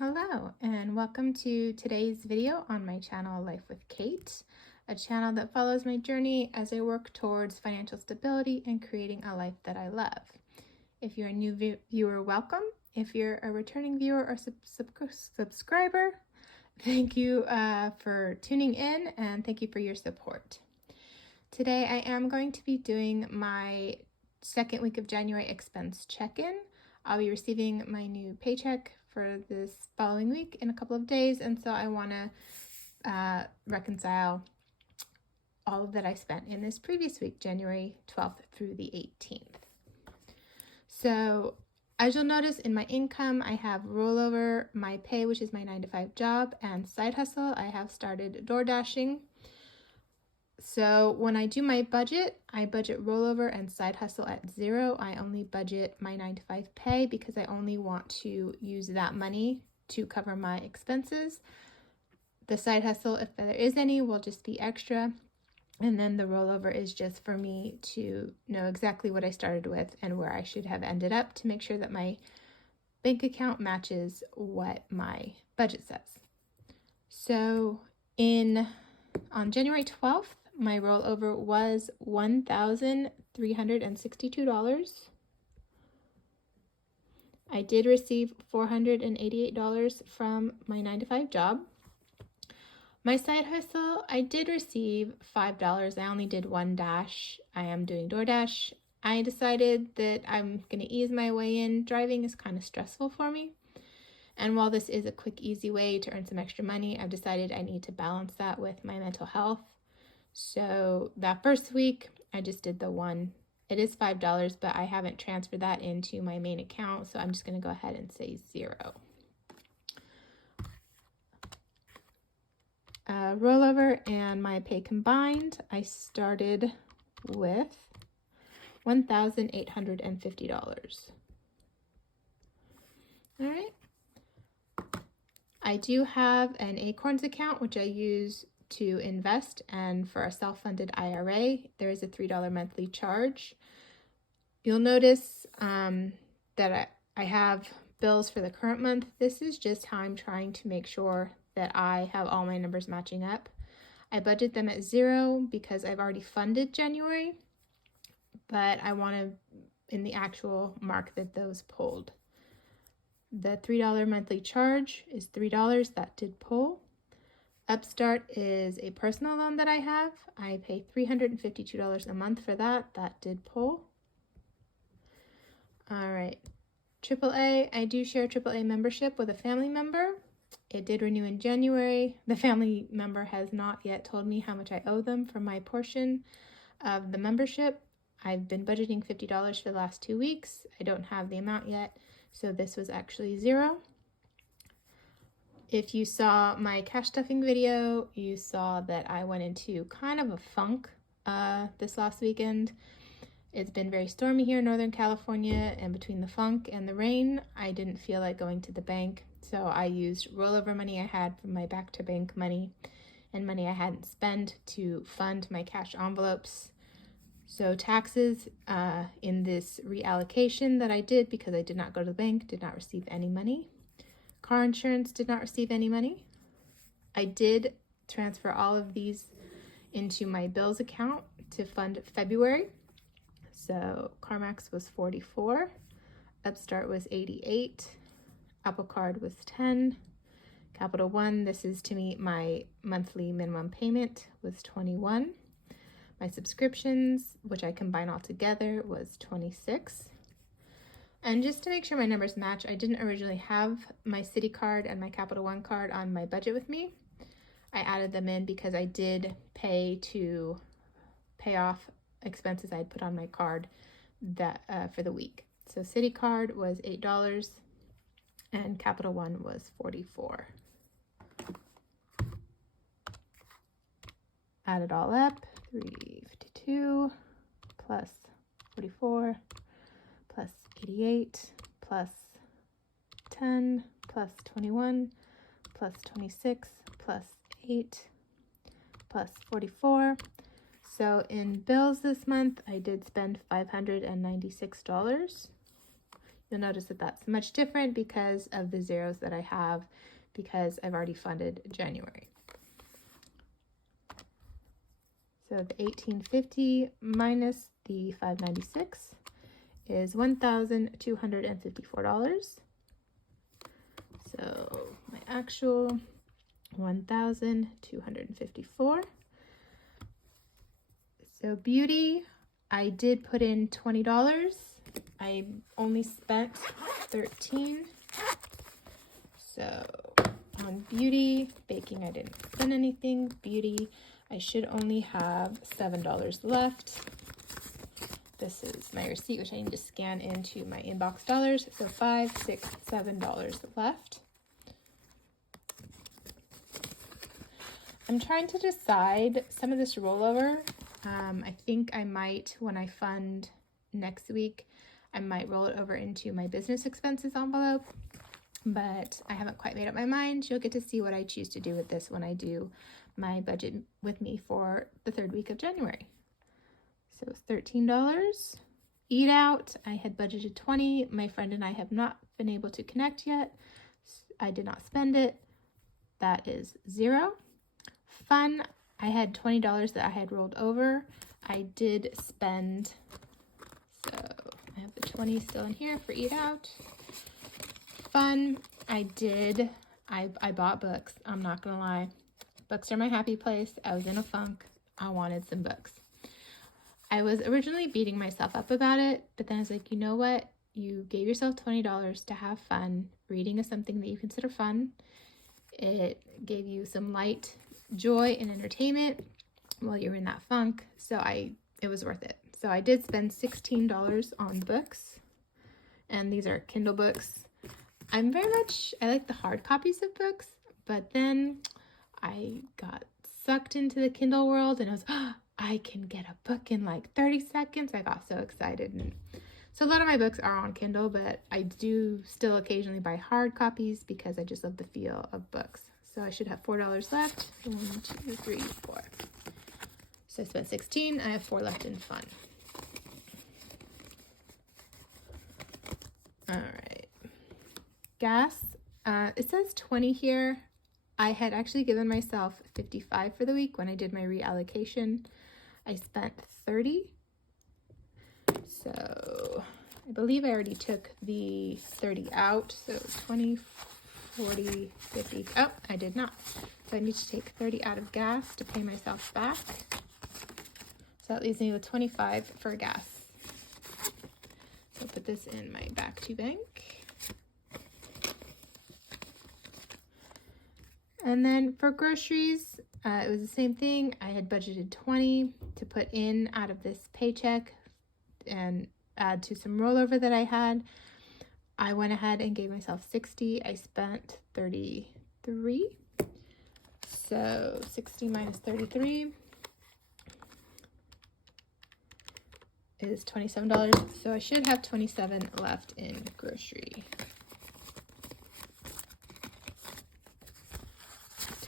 Hello and welcome to today's video on my channel Life with Kate, a channel that follows my journey as I work towards financial stability and creating a life that I love. If you're a new viewer, welcome. If you're a returning viewer or subscriber, thank you for tuning in and thank you for your support. Today I am going to be doing my second week of January expense check-in. I'll be receiving my new paycheck for this following week in a couple of days, and so I want to reconcile all that I spent in this previous week, January 12th through the 18th. So as you'll notice in my income, I have rollover, my pay, which is my 9-to-5 job, and side hustle. I have started door dashing. So when I do my budget, I budget rollover and side hustle at 0. I only budget my 9-to-5 pay because I only want to use that money to cover my expenses. The side hustle, if there is any, will just be extra. And then the rollover is just for me to know exactly what I started with and where I should have ended up to make sure that my bank account matches what my budget says. So on January 12th, my rollover was $1,362. I did receive $488 from my 9-to-5 job. My side hustle, I did receive $5. I only did one dash. I am doing DoorDash. I decided that I'm going to ease my way in. Driving is kind of stressful for me. And while this is a quick, easy way to earn some extra money, I've decided I need to balance that with my mental health. So that first week, I just did the one. It is $5, but I haven't transferred that into my main account, so I'm just going to go ahead and say 0. Rollover and my pay combined, I started with $1,850. All right. I do have an Acorns account, which I use to invest, and for a self-funded IRA, there is a $3 monthly charge. You'll notice that I have bills for the current month. This is just how I'm trying to make sure that I have all my numbers matching up. I budget them at 0 because I've already funded January, but I want to, in the actual, mark that those pulled. The $3 monthly charge is $3. That did pull. Upstart is a personal loan that I have. I pay $352 a month for that. That did pull. All right. AAA, I do share AAA membership with a family member. It did renew in January. The family member has not yet told me how much I owe them for my portion of the membership. I've been budgeting $50 for the last 2 weeks. I don't have the amount yet, so this was actually 0. If you saw my cash stuffing video, you saw that I went into kind of a funk this last weekend. It's been very stormy here in Northern California, and between the funk and the rain, I didn't feel like going to the bank. So I used rollover money I had from my back to bank money and money I hadn't spent to fund my cash envelopes. So taxes in this reallocation that I did because I did not go to the bank, did not receive any money. Car insurance did not receive any money. I did transfer all of these into my bills account to fund February. So CarMax was $44, Upstart was $88, Apple Card was $10, Capital One, this is to meet my monthly minimum payment, was $21. My subscriptions, which I combine all together, was $26. And just to make sure my numbers match, I didn't originally have my Citi card and my Capital One card on my budget with me. I added them in because I did pay off expenses I'd put on my card that for the week. So Citi card was $8 and Capital One was $44. Add it all up, $352 plus $44 plus $88 plus $10 plus $21 plus $26 plus $8 plus $44. So in bills this month, I did spend $596. You'll notice that that's much different because of the zeros that I have, because I've already funded January. So the $1,850 minus the $596 is $1,254. So my actual $1,254. So beauty, I did put in $20. I only spent $13. So on beauty, baking, I didn't spend anything. Beauty, I should only have $7 left. This is my receipt, which I need to scan into my inbox dollars. So $5, $6, $7 left. I'm trying to decide some of this rollover. I think I might, when I fund next week, I might roll it over into my business expenses envelope, but I haven't quite made up my mind. You'll get to see what I choose to do with this when I do my budget with me for the third week of January. So it's $13. Eat out, I had budgeted $20. My friend and I have not been able to connect yet. I did not spend it. That is $0. Fun, I had $20 that I had rolled over. I did spend, so I have the 20 still in here for eat out. Fun, I bought books. I'm not gonna lie. Books are my happy place. I was in a funk. I wanted some books. I was originally beating myself up about it, but then I was like, you know what? You gave yourself $20 to have fun. Reading is something that you consider fun. It gave you some light joy and entertainment while you were in that funk. So it was worth it. So I did spend $16 on books, and these are Kindle books. I like the hard copies of books, but then I got sucked into the Kindle world and I was, I can get a book in like 30 seconds. I got so excited. And so a lot of my books are on Kindle, but I do still occasionally buy hard copies because I just love the feel of books. So I should have $4 left. 1, 2, 3, 4. So I spent 16. I have 4 left in fun. All right. Gas. It says 20 here. I had actually given myself 55 for the week when I did my reallocation. I spent 30. So I believe I already took the 30 out. So 20, 40, 50. Oh, I did not. So I need to take 30 out of gas to pay myself back. So that leaves me with 25 for gas. So I'll put this in my back to bank. And then for groceries, it was the same thing. I had budgeted 20 to put in out of this paycheck and add to some rollover that I had. I went ahead and gave myself 60. I spent 33. So 60 minus 33 is $27. So I should have 27 left in grocery.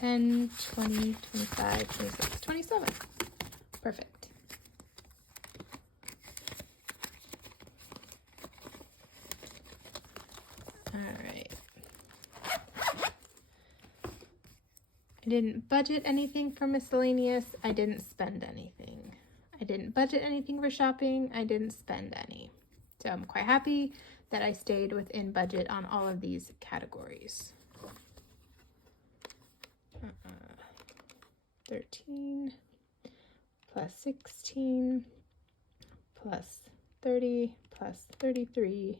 10, 20, 25, 26, 27. Perfect. All right. I didn't budget anything for miscellaneous. I didn't spend anything. I didn't budget anything for shopping. I didn't spend any. So I'm quite happy that I stayed within budget on all of these categories. 13 plus 16 plus 30 plus 33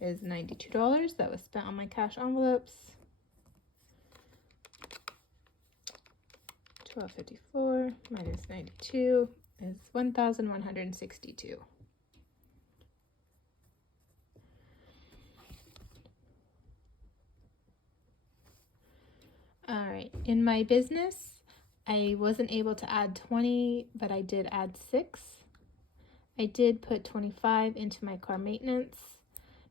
is $92 that was spent on my cash envelopes. $12.54 minus 92 is $1,162. All right, in my business, I wasn't able to add 20, but I did add 6. I did put 25 into my car maintenance.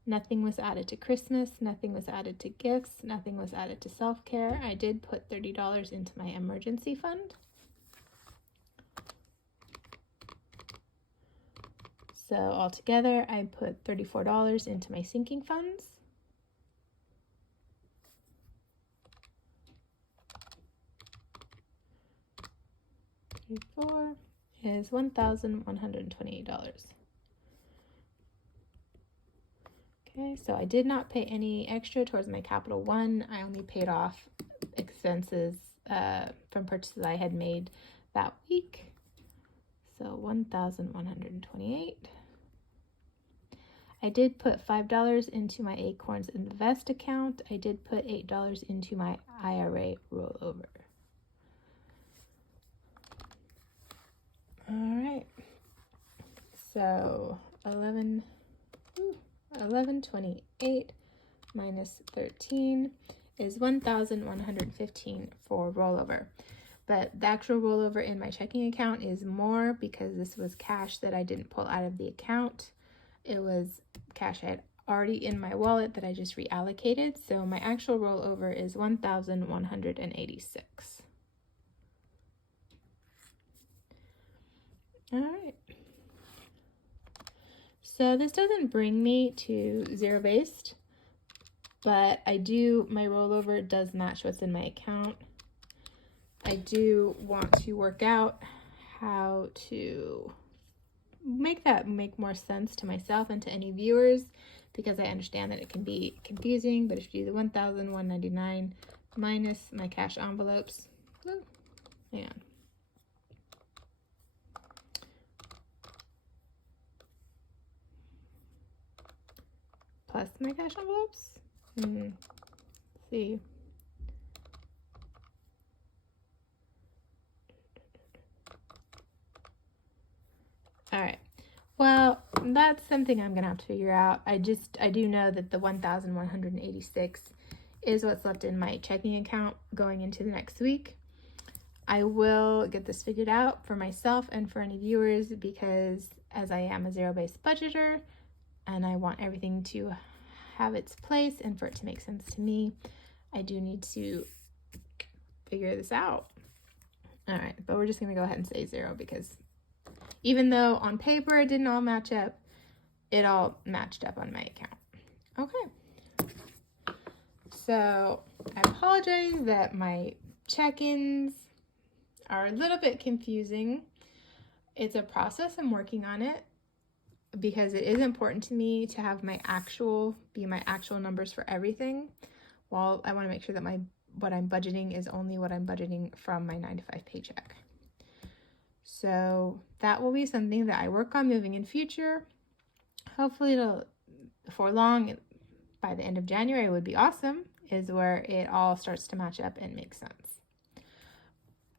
Nothing was added to Christmas. Nothing was added to gifts. Nothing was added to self-care. I did put $30 into my emergency fund. So altogether, I put $34 into my sinking funds. $34 is $1,128. Okay, so I did not pay any extra towards my Capital One. I only paid off expenses from purchases I had made that week. So $1,128. I did put $5 into my Acorns Invest account. I did put $8 into my IRA rollover. All right. So 1128 minus 13 is 1,115 for rollover. But the actual rollover in my checking account is more because this was cash that I didn't pull out of the account. It was cash I had already in my wallet that I just reallocated. So my actual rollover is 1,186. All right. So this doesn't bring me to zero-based, but my rollover does match what's in my account. I do want to work out how to make that make more sense to myself and to any viewers, because I understand that it can be confusing. But if you do the 1,199 minus my cash envelopes, hang on. Plus my cash envelopes. Let's see. All right. Well, that's something I'm gonna have to figure out. I do know that the 1,186 is what's left in my checking account going into the next week. I will get this figured out for myself and for any viewers, because as I am a zero-based budgeter and I want everything to have its place and for it to make sense to me, I do need to figure this out. All right, but we're just gonna go ahead and say 0, because even though on paper it didn't all match up, it all matched up on my account. Okay. So I apologize that my check-ins are a little bit confusing. It's a process. I'm working on it, because it is important to me to have my actual numbers for everything. While I want to make sure that what I'm budgeting is only what I'm budgeting from my 9-to-5 paycheck. So that will be something that I work on moving in future. Hopefully before long, by the end of January would be awesome, is where it all starts to match up and make sense.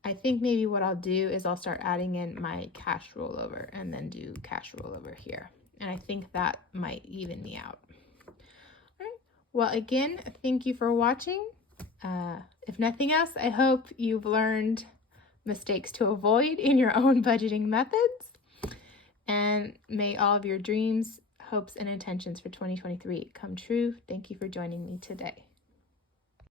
I think maybe what I'll do is I'll start adding in my cash rollover and then do cash rollover here. And I think that might even me out. All right. Well, again, thank you for watching. If nothing else, I hope you've learned mistakes to avoid in your own budgeting methods. And may all of your dreams, hopes, and intentions for 2023 come true. Thank you for joining me today.